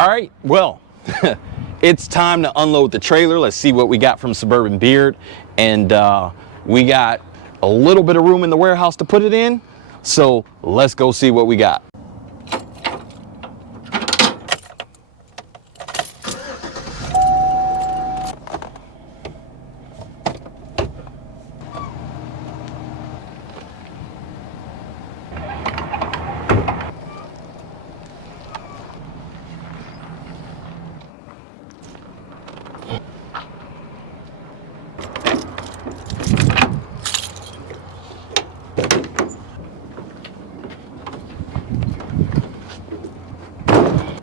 All right, well, it's time to unload the trailer. Let's see what we got from Suburban Beard. And we got a little bit of room in the warehouse to put it in. So let's go see what we got.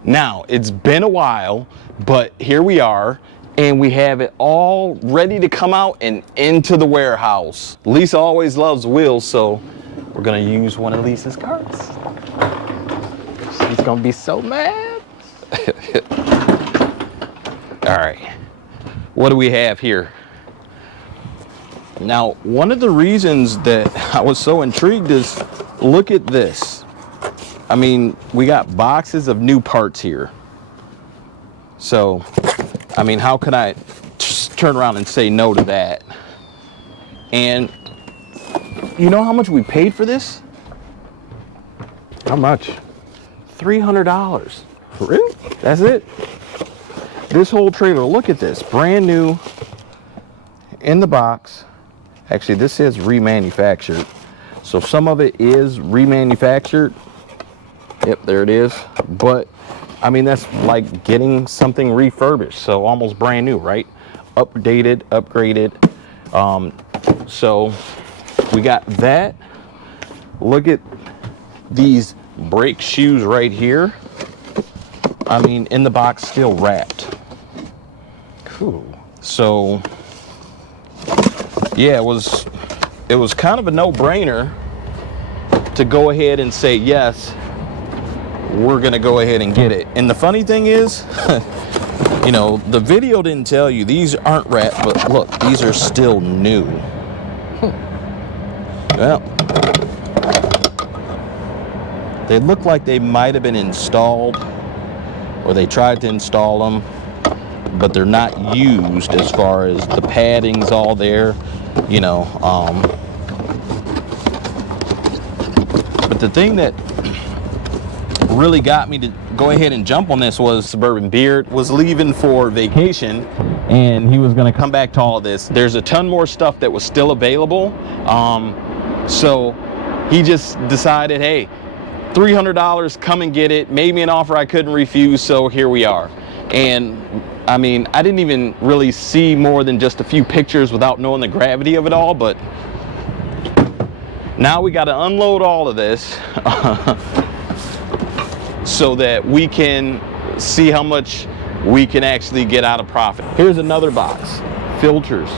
Now, it's been a while, but here we are, and we have it all ready to come out and into the warehouse. Lisa always loves wheels, so we're gonna use one of Lisa's carts. She's gonna be so mad. All right, what do we have here? Now, one of the reasons that I was so intrigued is, look at this. I mean, we got boxes of new parts here. So, I mean, how could I just turn around and say no to that? And you know how much we paid for this? How much? $300. Really? That's it. This whole trailer, look at this, brand new in the box. Actually, this says remanufactured. So some of it is remanufactured. Yep, there it is. But I mean, that's like getting something refurbished, so almost brand new, right? Updated, upgraded. So we got that. Look at these brake shoes right here. I mean, in the box, still wrapped. Cool. So yeah, it was kind of a no-brainer to go ahead and say yes. We're gonna go ahead and get it. And the funny thing is, you know, the video didn't tell you these aren't wrapped, but look, these are still new. Well, they look like they might have been installed, or they tried to install them, but they're not used as far as the padding's all there, you know. But the thing that really got me to go ahead and jump on this was Suburban Beard was leaving for vacation, and he was going to come back to all of this. There's a ton more stuff that was still available, so he just decided, hey, $300, come and get it. Made me an offer I couldn't refuse, so here we are. And I mean, I didn't even really see more than just a few pictures without knowing the gravity of it all, but now we got to unload all of this so that we can see how much we can actually get out of profit. Here's another box, filters.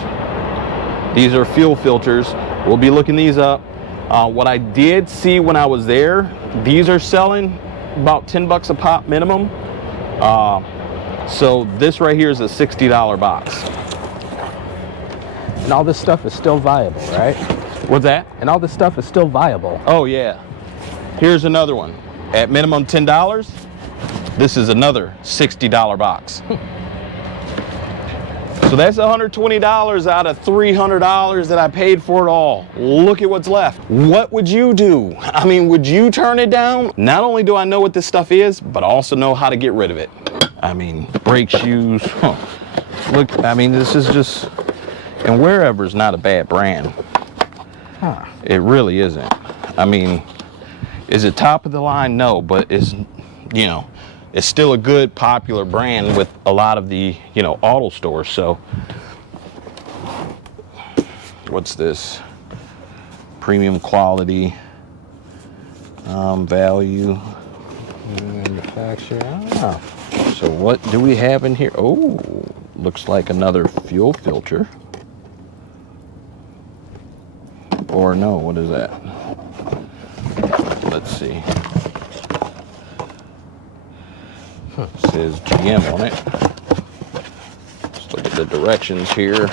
These are fuel filters. We'll be looking these up. What I did see when I was there, these are selling about 10 bucks a pop minimum. So this right here is a $60 box. And all this stuff is still viable, right? What's that? And all this stuff is still viable. Oh yeah. Here's another one. At minimum $10, this is another $60 box. So that's $120 out of $300 that I paid for it all. Look at what's left. What would you do? I mean, would you turn it down? Not only do I know what this stuff is, but I also know how to get rid of it. I mean, brake shoes. Huh. Look, I mean, this is just, and Wherever's not a bad brand. Huh. It really isn't. I mean, is it top of the line? No, but it's, you know, it's still a good popular brand with a lot of the, you know, auto stores. So what's this? Premium quality, value, Manufacturer. Ah. So what do we have in here? Oh, looks like another fuel filter. Or no, what is that? Let's see. It says GM on it. Let's look at the directions here.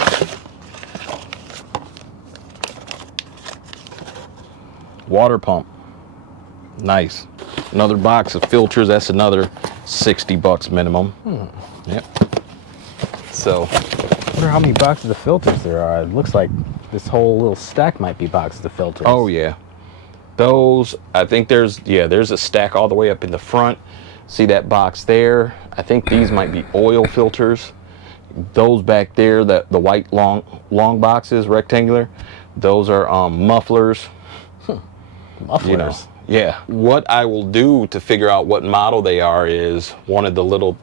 Water pump. Nice. Another box of filters. That's another $60 minimum. Yep. So I wonder how many boxes of filters there are. It looks like this whole little stack might be boxes of filters. oh yeah, those, I think there's a stack all the way up in the front. See that box there? I think these might be oil filters. Those back there, the white long boxes, rectangular, those are mufflers. Mufflers. You know, yeah. What I will do to figure out what model they are is one of the little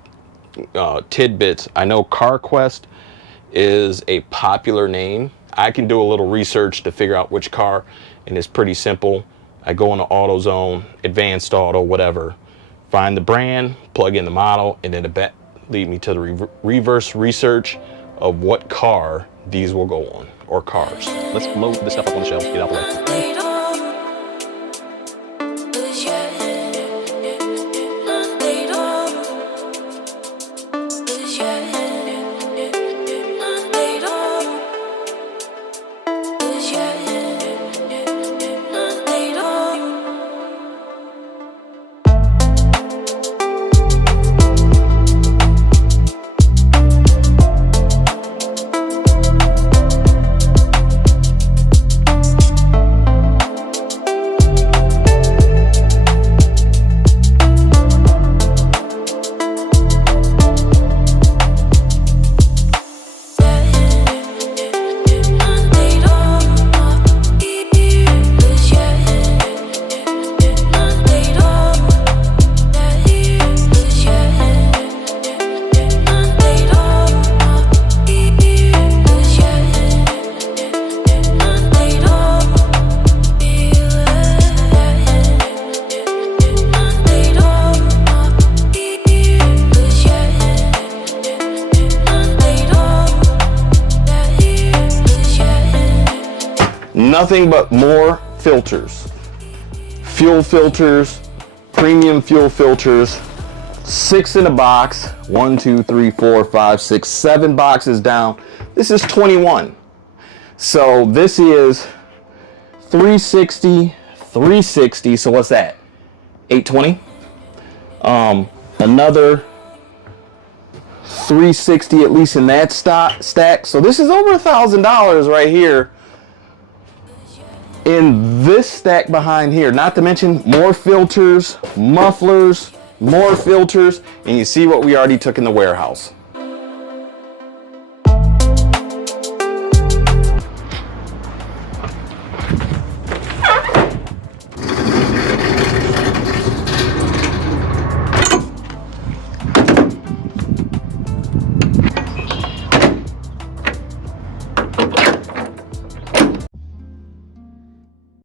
tidbits. I know CarQuest is a popular name. I can do a little research to figure out which car, and it's pretty simple. I go into AutoZone, Advanced Auto, whatever, find the brand, plug in the model, and then it lead me to the reverse research of what car these will go on, or cars. Let's load this stuff up on the shelf, get out the way. Nothing but more filters. Fuel filters, premium fuel filters, 6 in a box. 1, 2, 3, 4, 5, 6, 7 boxes down. This is 21. So this is 360, 360. So what's that? 820. Another 360 at least in that stack. So this is over $1,000 right here in this stack behind here. Not to mention more filters, mufflers, more filters, and you see what we already took in the warehouse.